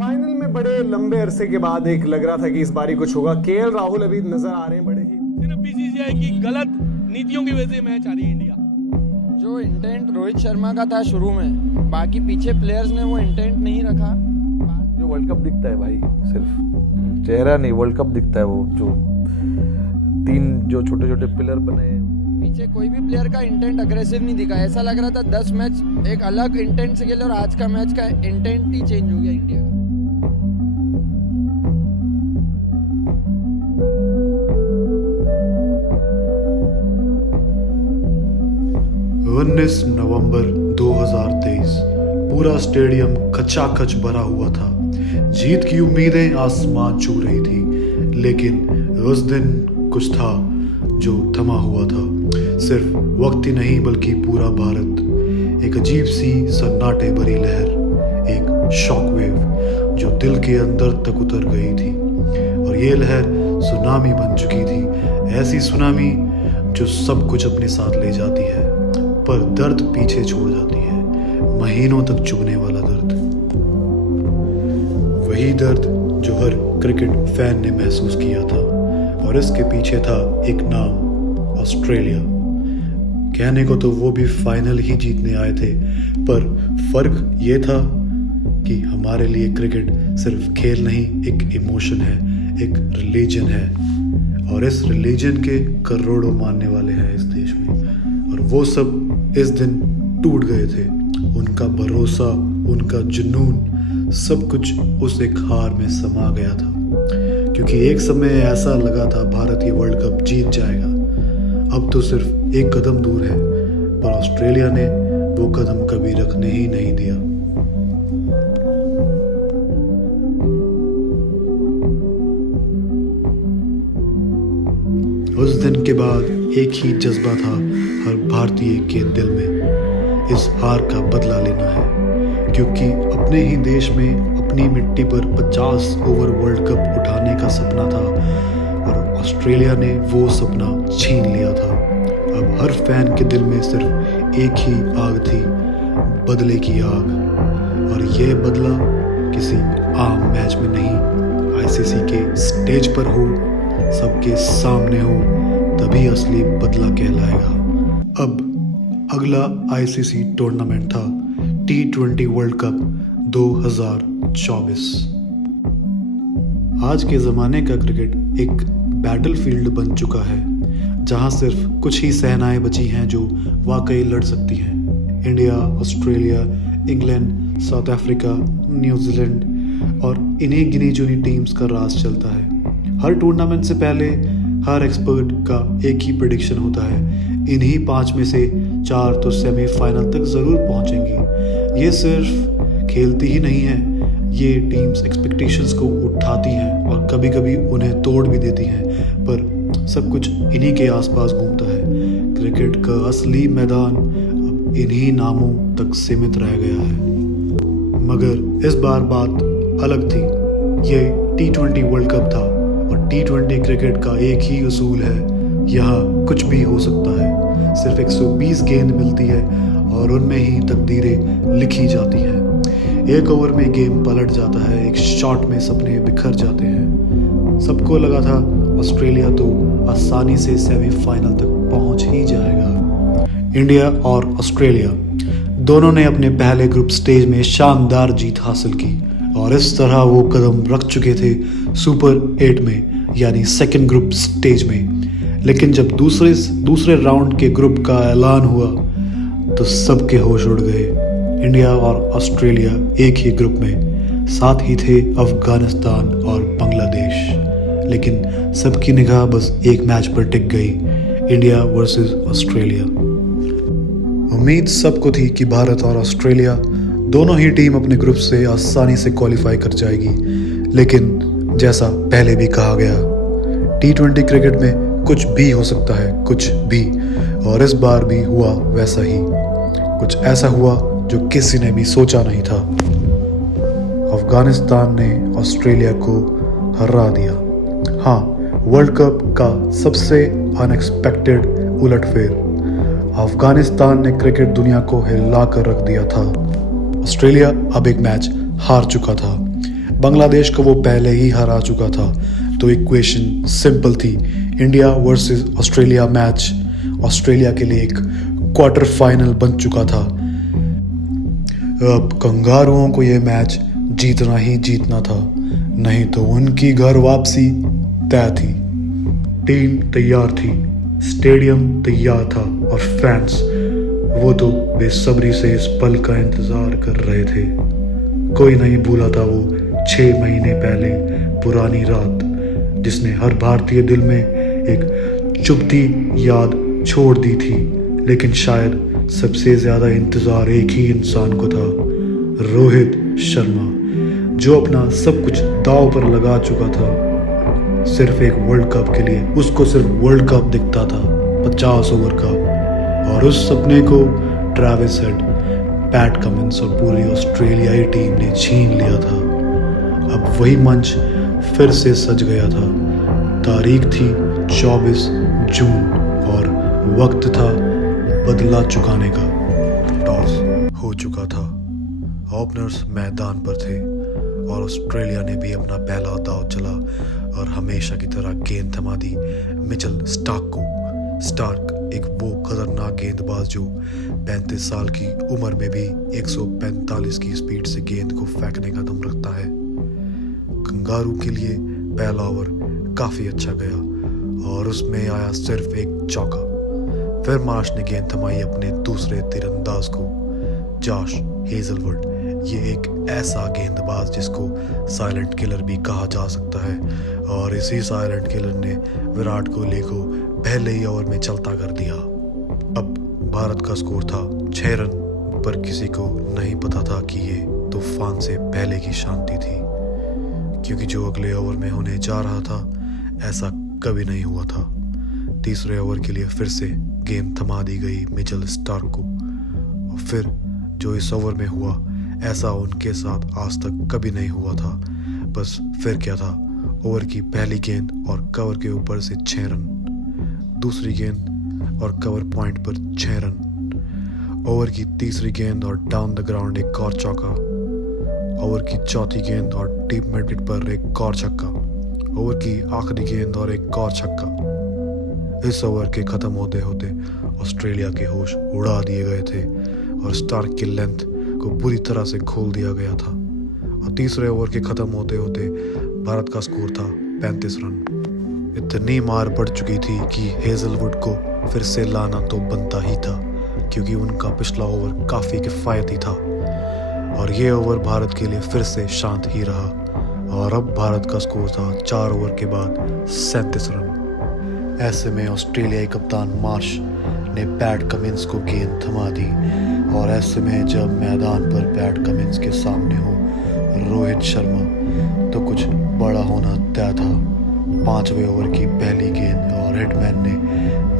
Final में बड़े लंबे अरसे के बाद एक लग रहा था कि इस बारी कुछ होगा। केएल राहुल अभी नजर आ रहे हैं बड़े ही सिर्फ बीसीसीआई की गलत नीतियों की वजह से मैच आ रही है इंडिया। जो इंटेंट रोहित शर्मा का था शुरू में, बाकी पीछे प्लेयर्स ने वो इंटेंट नहीं रखा। जो वर्ल्ड कप दिखता है भाई, सिर्फ चेहरा नहीं, वर्ल्ड कप दिखता है। वो जो 3 जो छोटे छोटे पिलर बने, पीछे कोई भी प्लेयर का इंटेंट अग्रेसिव नहीं दिखा। ऐसा लग रहा था 10 मैच एक अलग इंटेंट से खेले और आज का मैच का इंटेंट ही चेंज हो गया इंडिया का। 19 नवंबर 2023 पूरा स्टेडियम खचाखच भरा हुआ था। जीत की उम्मीदें आसमान छू रही थी, लेकिन उस दिन कुछ था जो थमा हुआ था। सिर्फ वक्त ही नहीं बल्कि पूरा भारत। एक अजीब सी सन्नाटे भरी लहर, एक शॉकवेव जो दिल के अंदर तक उतर गई थी। और ये लहर सुनामी बन चुकी थी, ऐसी सुनामी जो सब कुछ अपने साथ ले जाती है पर दर्द पीछे छोड़ जाती है, महीनों तक चुभने वाला दर्द। वही दर्द जो हर क्रिकेट फैन ने महसूस किया था, और इसके पीछे था एक नाम, ऑस्ट्रेलिया। कहने को तो वो भी फाइनल ही जीतने आए थे, पर फर्क ये था कि हमारे लिए क्रिकेट सिर्फ खेल नहीं, एक इमोशन है, एक रिलीजन है। और इस रिलीजन के करोड़ों मानने वाले हैं इस देश में, और वो सब इस दिन टूट गए थे। उनका भरोसा, उनका जुनून, सब कुछ उस एक हार में समा गया था। क्योंकि एक समय ऐसा लगा था भारत ये वर्ल्ड कप जीत जाएगा। अब तो सिर्फ एक कदम दूर है, पर ऑस्ट्रेलिया ने वो कदम कभी रखने ही नहीं दिया। उस दिन के बाद एक ही जज्बा था हर भारतीय के दिल में, इस हार का बदला लेना है। क्योंकि अपने ही देश में अपनी मिट्टी पर 50 ओवर वर्ल्ड कप उठाने का सपना था, और ऑस्ट्रेलिया ने वो सपना छीन लिया था। अब हर फैन के दिल में सिर्फ एक ही आग थी, बदले की आग। और ये बदला किसी आम मैच में नहीं, आईसीसी के स्टेज पर हो, सबके सामने हो, तभी असली बदला कहलाएगा। अब अगला आईसीसी टूर्नामेंट था T20 वर्ल्ड कप 2024। आज के ज़माने का क्रिकेट एक बैटलफील्ड बन चुका है, जहां सिर्फ कुछ ही सेनाएं बची हैं जो वाकई लड़ सकती हैं। India, Australia, England, south Africa, New Zealand और इन्हीं गिनी चुनी टीम्स का राज चलता है। हर टूर्नामेंट से पहले हर एक्सपर्ट का एक ही प्रेडिक्शन होता है, इन्हीं 5 में से 4 तो सेमीफाइनल तक ज़रूर पहुंचेंगी। ये सिर्फ खेलती ही नहीं है, ये टीम्स एक्सपेक्टेशंस को उठाती हैं और कभी कभी उन्हें तोड़ भी देती हैं, पर सब कुछ इन्हीं के आसपास घूमता है। क्रिकेट का असली मैदान अब इन्हीं नामों तक सीमित रह गया है। मगर इस बार बात अलग थी। ये T20 वर्ल्ड कप था, और T20 क्रिकेट का एक ही उसूल है, यहाँ कुछ भी हो सकता है। सिर्फ 120 गेंद मिलती है और उनमें ही तकदीरें लिखी जाती हैं। एक ओवर में गेम पलट जाता है, एक शॉट में सपने बिखर जाते हैं। सबको लगा था ऑस्ट्रेलिया तो आसानी से सेमीफाइनल तक पहुंच ही जाएगा। इंडिया और ऑस्ट्रेलिया दोनों ने अपने पहले ग्रुप स्टेज में शानदार जीत हासिल की, और इस तरह वो कदम रख चुके थे सुपर 8 में, यानी सेकंड ग्रुप स्टेज में। लेकिन जब दूसरे राउंड के ग्रुप का ऐलान हुआ तो सबके होश उड़ गए। इंडिया और ऑस्ट्रेलिया एक ही ग्रुप में, साथ ही थे अफगानिस्तान और बांग्लादेश। लेकिन सबकी निगाह बस एक मैच पर टिक गई, इंडिया वर्सेस ऑस्ट्रेलिया। उम्मीद सबको थी कि भारत और ऑस्ट्रेलिया दोनों ही टीम अपने ग्रुप से आसानी से क्वालिफाई कर जाएगी। लेकिन जैसा पहले भी कहा गया, T20 क्रिकेट में कुछ भी हो सकता है, कुछ भी। और इस बार भी हुआ वैसा ही। कुछ ऐसा हुआ जो किसी ने भी सोचा नहीं था। अफगानिस्तान ने ऑस्ट्रेलिया को हरा दिया। हाँ, वर्ल्ड कप का सबसे अनएक्सपेक्टेड उलटफेर। अफगानिस्तान ने क्रिकेट दुनिया को हिला कर रख दिया था। ऑस्ट्रेलिया अब एक मैच हार चुका था। बांग्लादेश को वो पहले ही हरा चुका था, तो इक्वेशन सिंपल थी। India versus Australia match Australia के लिए एक क्वार्टर फाइनल बन चुका था। अब कंगारुओं को ये मैच जीतना ही जीतना था, नहीं तो उनकी घर वापसी तय थी। टीम तैयार थी, स्टेडियम तैयार था और फैंस वो तो बेसब्री से इस पल का इंतजार कर रहे थे। कोई नहीं भूला था वो 6 महीने पहले पुरानी रात, जिसने हर भारतीय दिल में एक चुभती याद छोड़ दी थी। लेकिन शायद सबसे ज्यादा इंतजार एक ही इंसान को था, रोहित शर्मा, जो अपना सब कुछ दांव पर लगा चुका था सिर्फ एक वर्ल्ड कप के लिए। उसको सिर्फ वर्ल्ड कप दिखता था, 50 ओवर का, और उस सपने को ट्रेविस हेड, पैट कमिंस और पूरी ऑस्ट्रेलियाई टीम ने छीन लिया था। अब वही मंच फिर से सज गया था। तारीख थी 24 जून और वक्त था बदला चुकाने का। टॉस हो चुका था, ओपनर्स मैदान पर थे और ऑस्ट्रेलिया ने भी अपना पहला दांव चला और हमेशा की तरह गेंद थमा दी मिचेल स्टार्क को। स्टार्क एक वो खतरनाक गेंदबाज जो 35 साल की उम्र में भी 145 की स्पीड से गेंद को फेंकने का दम रखता है। कंगारू के लिए पहला ओवर काफी अच्छा गया और उसमें आया सिर्फ एक चौका। फिर मार्श ने गेंद थमाई अपने दूसरे तीरंदाज को, जॉश हेजलवुड। ये एक ऐसा गेंदबाज जिसको साइलेंट किलर भी कहा जा सकता है, और इसी साइलेंट किलर ने विराट कोहली को पहले ही ओवर में चलता कर दिया। अब भारत का स्कोर था 6 रन, पर किसी को नहीं पता था कि ये तूफान से पहले की शांति थी, क्योंकि जो अगले ओवर में होने जा रहा था ऐसा कभी नहीं हुआ था। तीसरे ओवर के लिए फिर से गेंद थमा दी गई मिचेल स्टार्क को, और फिर जो इस ओवर में हुआ ऐसा उनके साथ आज तक कभी नहीं हुआ था। बस फिर क्या था, ओवर की पहली गेंद और कवर के ऊपर से 6 रन, दूसरी गेंद और कवर पॉइंट पर 6 रन, ओवर की तीसरी गेंद और डाउन द ग्राउंड एक और चौका, ओवर की चौथी गेंद और डीप मिड विकेट पर एक और छक्का, ओवर की आखिरी गेंद और एक और छक्का। इस ओवर के खत्म होते होते ऑस्ट्रेलिया के होश उड़ा दिए गए थे और स्टार्क की लेंथ को बुरी तरह से खोल दिया गया था। और तीसरे ओवर के खत्म होते होते भारत का स्कोर था 35 रन। इतनी मार पड़ चुकी थी कि हेजलवुड को फिर से लाना तो बनता ही था, क्योंकि उनका पिछला ओवर काफी किफायती था और ये ओवर भारत के लिए फिर से शांत ही रहा। और अब भारत का स्कोर था 4 ओवर के बाद 37 रन। ऐसे में ऑस्ट्रेलियाई कप्तान मार्श ने पैट कमिंस को गेंद थमा दी, और ऐसे में जब मैदान पर पैट कमिंस के सामने हो रोहित शर्मा, तो कुछ बड़ा होना तय था। 5वें ओवर की पहली गेंद और हिटमैन ने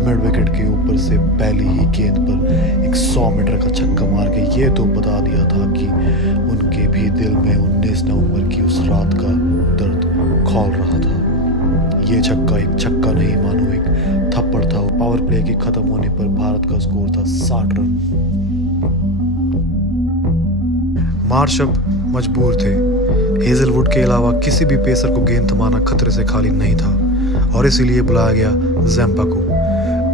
मिड विकेट के ऊपर से पहली ही गेंद पर एक 100 मीटर का छक्का मार के ये तो बता दिया था कि उनके भी दिल में 19 नवंबर की उस रात का दर्द खौल रहा था। ये छक्का एक छक्का नहीं मानो एक थप्पड़ था। पावर प्ले के खत्म होने पर भारत का स्कोर था 60 रन। मार्श अब मजबूर थे। हेजलवुड के अलावा किसी भी पेसर को गेंद थमाना खतरे से खाली नहीं था और इसीलिए बुलाया गया ज़ैम्पा को।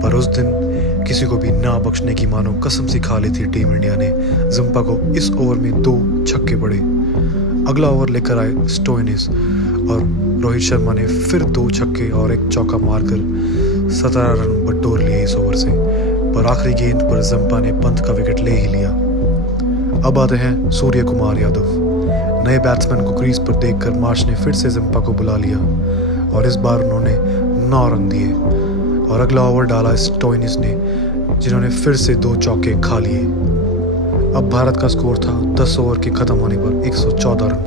पर उस दिन किसी को भी ना बख्शने की मानो कसम सी खा ली थी टीम इंडिया ने। ज़ैम्पा को इस ओवर में 2 छक्के पड़े। अगला ओवर लेकर आए स्टोइनिस और रोहित शर्मा ने फिर 2 छक्के और एक चौका मारकर 17 रन बटोर लिए इस ओवर से। पर आखिरी गेंद पर ज़ैम्पा ने पंत का विकेट ले ही लिया। अब आते हैं सूर्य कुमार यादव। नए बैट्समैन को क्रीज पर देखकर मार्श ने फिर से ज़ैम्पा को बुला लिया और इस बार उन्होंने 9 रन दिए और अगला ओवर डाला स्टोइनिस ने, जिन्होंने फिर से 2 चौके खा लिए। अब भारत का स्कोर था 10 ओवर के खत्म होने पर 114 रन।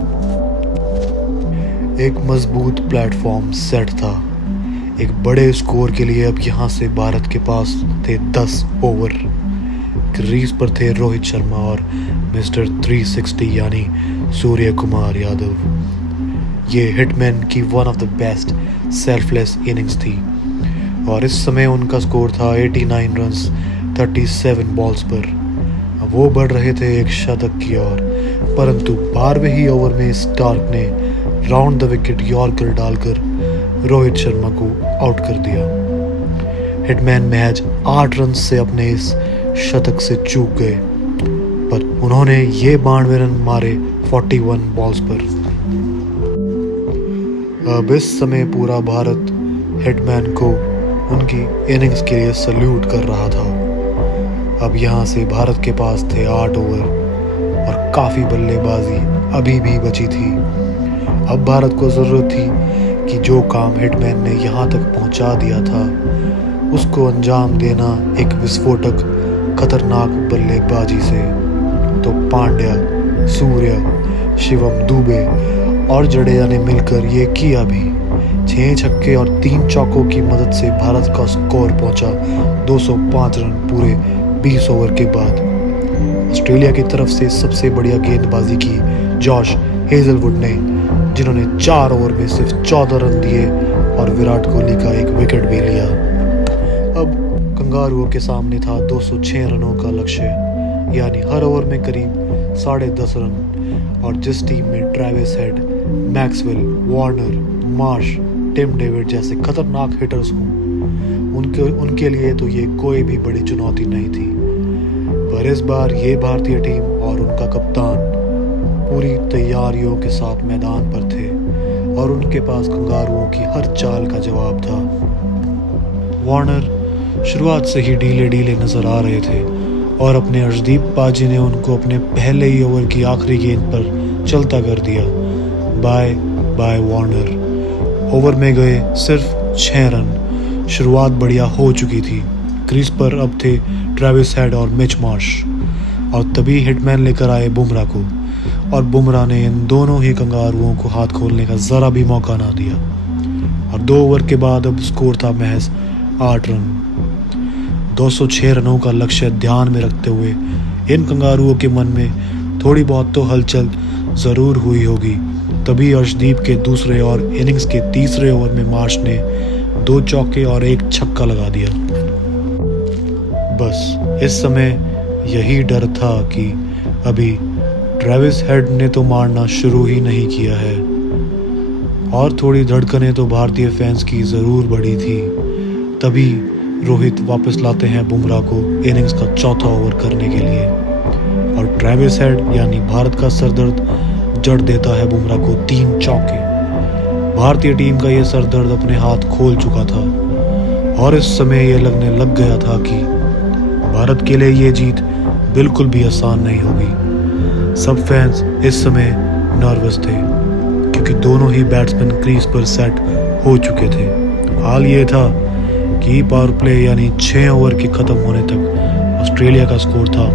एक मजबूत प्लेटफॉर्म सेट था। एक बड़े स्कोर के लिए अब यहाँ से भारत के पास थे 10 ओवर। क्रीज पर थे रोहित शर्मा और मिस्टर 360 यानी सूर्य कुमार यादव। ये हिटमैन की one of the best selfless innings थी और इस समय उनका स्कोर था 89 रन्स 37 बॉल्स पर। अब वो बढ़ रहे थे एक शतक की ओर, परंतु 12वें ही ओवर में स्टार्क ने राउंड द विकेट यॉर्कर डालकर रोहित शर्मा को आउट कर दिया। हिटमैन महज 8 रन से अपने इस शतक से चूक गए, पर उन्होंने ये 92 रन मारे 41 बॉल्स पर। अब इस समय पूरा भारत हिटमैन को उनकी इनिंग्स के लिए सल्यूट कर रहा था। अब यहाँ से भारत के पास थे 8 ओवर और काफ़ी बल्लेबाजी अभी भी बची थी। अब भारत को ज़रूरत थी कि जो काम हिटमैन ने यहाँ तक पहुँचा दिया था उसको अंजाम देना एक विस्फोटक खतरनाक बल्लेबाजी से। तो पांड्या, सूर्या, शिवम दुबे और जडेजा ने मिलकर ये किया भी। 6 छक्के और 3 चौकों की मदद से भारत का स्कोर पहुंचा 205 रन पूरे 20 ओवर के बाद। ऑस्ट्रेलिया की तरफ से सबसे बढ़िया गेंदबाजी की जॉश हेजलवुड ने, जिन्होंने 4 ओवर में सिर्फ 14 रन दिए और विराट कोहली का एक विकेट भी लिया। अब कंगारुओं के सामने था 206 रनों का लक्ष्य, यानी हर ओवर में करीब 10.5 रन। और जिस टीम में Travis Head, Maxwell, Warner, Marsh, Tim David जैसे खतरनाक हिटर्स हों, उनके लिए तो ये कोई भी बड़ी चुनौती नहीं थी। पर इस बार ये भारतीय टीम और उनका कप्तान पूरी तैयारियों के साथ मैदान पर थे और उनके पास कंगारुओं की हर चाल का जवाब था। वार्नर शुरुआत से ही ढीले नजर आ रहे थे और अपने अर्शदीप पाजी ने उनको अपने पहले ही ओवर की आखिरी गेंद पर चलता कर दिया। Bye bye Warner. ओवर में गए सिर्फ 6 रन। शुरुआत बढ़िया हो चुकी थी। क्रीज पर अब थे ट्रेविस हेड और मिच मार्श, और तभी हिटमैन लेकर आए बुमराह को, और बुमराह ने इन दोनों ही कंगारुओं को हाथ खोलने का ज़रा भी मौका ना दिया। और 2 ओवर के बाद अब स्कोर था महज 8 रन। 206 रनों का लक्ष्य ध्यान में रखते हुए इन कंगारुओं के मन में थोड़ी बहुत तो हलचल ज़रूर हुई होगी। तभी अर्शदीप के दूसरे और इनिंग्स के तीसरे ओवर में मार्श ने 2 चौके और 1 छक्का लगा दिया। बस इस समय यही डर था कि अभी ट्रेविस हेड ने तो मारना शुरू ही नहीं किया है, और थोड़ी धड़कनें तो भारतीय फैंस की ज़रूर बढ़ी थी। तभी रोहित वापस लाते हैं बुमराह को इनिंग्स का चौथा ओवर करने के लिए, और ट्रेविस हेड यानी भारत का सरदर्द जड़ देता है बुमराह को 3 चौके। भारतीय टीम का ये सरदर्द अपने हाथ खोल चुका था, और इस समय ये लगने लग गया था कि भारत के लिए ये जीत बिल्कुल भी आसान नहीं होगी। सब फैंस इस समय नर्वस थे, क्योंकि दोनों ही बैट्समैन क्रीज पर सेट हो चुके थे। हाल ये था कि पावर प्ले यानी 6 ओवर के ख़त्म होने तक ऑस्ट्रेलिया का स्कोर था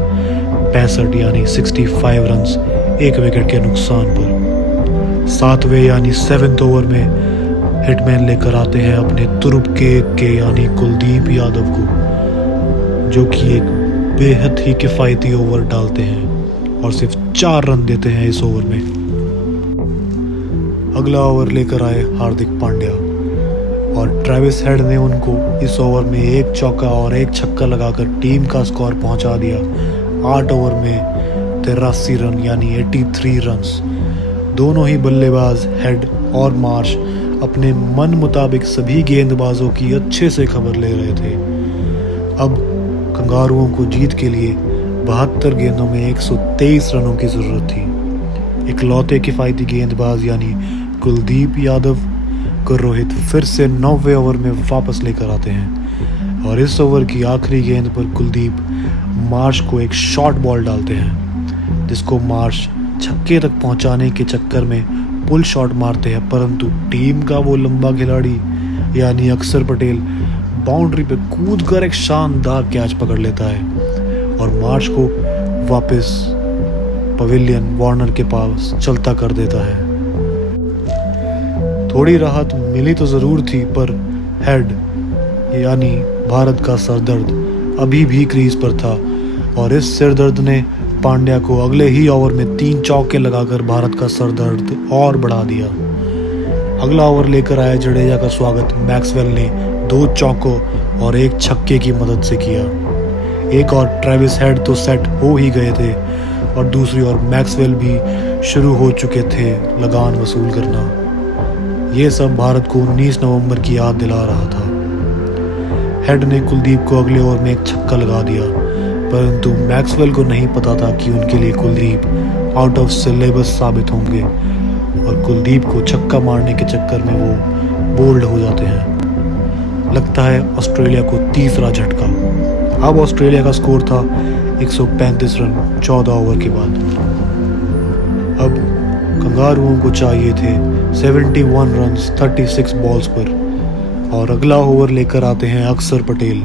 65 यानी 65 रन्स 1 विकेट के नुकसान पर। 7वें यानी 7th ओवर में हिटमैन लेकर आते हैं अपने तुरुप के यानी कुलदीप यादव को, जो कि एक बेहद ही किफ़ायती ओवर डालते हैं और सिर्फ 4 रन देते हैं इस ओवर में। अगला ओवर लेकर आए हार्दिक पांड्या, और ट्रेविस हेड ने उनको इस ओवर में 1 चौका और 1 छक्का लगाकर टीम का स्कोर पहुंचा दिया 8 ओवर में 83 रन यानी 83 रन्स। दोनों ही बल्लेबाज हेड और मार्श अपने मन मुताबिक सभी गेंदबाजों की अच्छे से खबर ले रहे थे। अब कंगारुओं को जीत के लिए 72 गेंदों में 123 रनों की ज़रूरत थी। इकलौते किफ़ायती गेंदबाज यानी कुलदीप यादव को रोहित फिर से 9वें ओवर में वापस लेकर आते हैं, और इस ओवर की आखिरी गेंद पर कुलदीप मार्श को एक शॉर्ट बॉल डालते हैं, जिसको मार्श छक्के तक पहुंचाने के चक्कर में पुल शॉट मारते हैं, परंतु टीम का वो लंबा खिलाड़ी यानी अक्षर पटेल बाउंड्री पे कूदकर एक शानदार कैच पकड़ लेता है और मार्श को वापस पवेलियन वार्नर के पास चलता कर देता है। थोड़ी राहत मिली तो ज़रूर थी, पर हेड यानी भारत का सरदर्द अभी भी क्रीज पर था, और इस सिरदर्द ने पांड्या को अगले ही ओवर में 3 चौके लगाकर भारत का सरदर्द और बढ़ा दिया। अगला ओवर लेकर आए जडेजा का स्वागत मैक्सवेल ने 2 चौकों और 1 छक्के की मदद से किया। एक और ट्रेविस हेड तो सेट हो ही गए थे और दूसरी ओर मैक्सवेल भी शुरू हो चुके थे लगान वसूल करना। ये सब भारत को 19 नवंबर की याद दिला रहा था। हेड ने कुलदीप को अगले ओवर में एक छक्का लगा दिया, परंतु मैक्सवेल को नहीं पता था कि उनके लिए कुलदीप आउट ऑफ सिलेबस साबित होंगे और कुलदीप को छक्का मारने के चक्कर में वो बोल्ड हो जाते हैं। लगता है ऑस्ट्रेलिया को तीसरा झटका। अब ऑस्ट्रेलिया का स्कोर था 135 रन 14 ओवर के बाद। अब कंगारुओं को चाहिए थे 71 रन 36 बॉल्स पर और अगला ओवर लेकर आते हैं अक्षर पटेल,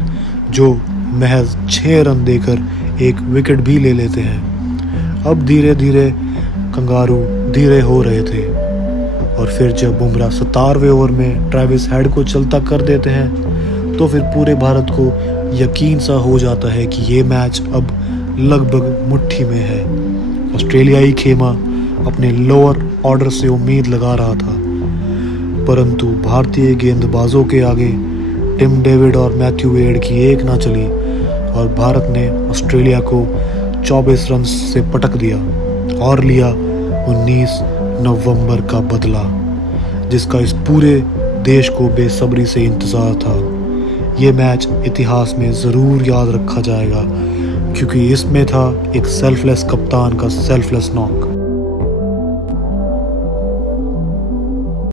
जो महज 6 रन देकर एक विकेट भी ले लेते हैं। अब धीरे धीरे कंगारू धीरे हो रहे थे और फिर जब बुमराह 17वें ओवर में ट्रेविस हेड को चलता कर देते हैं तो फिर पूरे भारत को यकीन सा हो जाता है कि ये मैच अब लगभग मुट्ठी में है। ऑस्ट्रेलियाई खेमा अपने लोअर ऑर्डर से उम्मीद लगा रहा था, परंतु भारतीय गेंदबाजों के आगे टिम डेविड और मैथ्यू वेड की एक ना चली और भारत ने ऑस्ट्रेलिया को 24 रन से पटक दिया और लिया 19 नवंबर का बदला, जिसका इस पूरे देश को बेसब्री से इंतज़ार था। ये मैच इतिहास में ज़रूर याद रखा जाएगा क्योंकि इसमें था एक सेल्फलेस कप्तान का सेल्फलेस नॉक।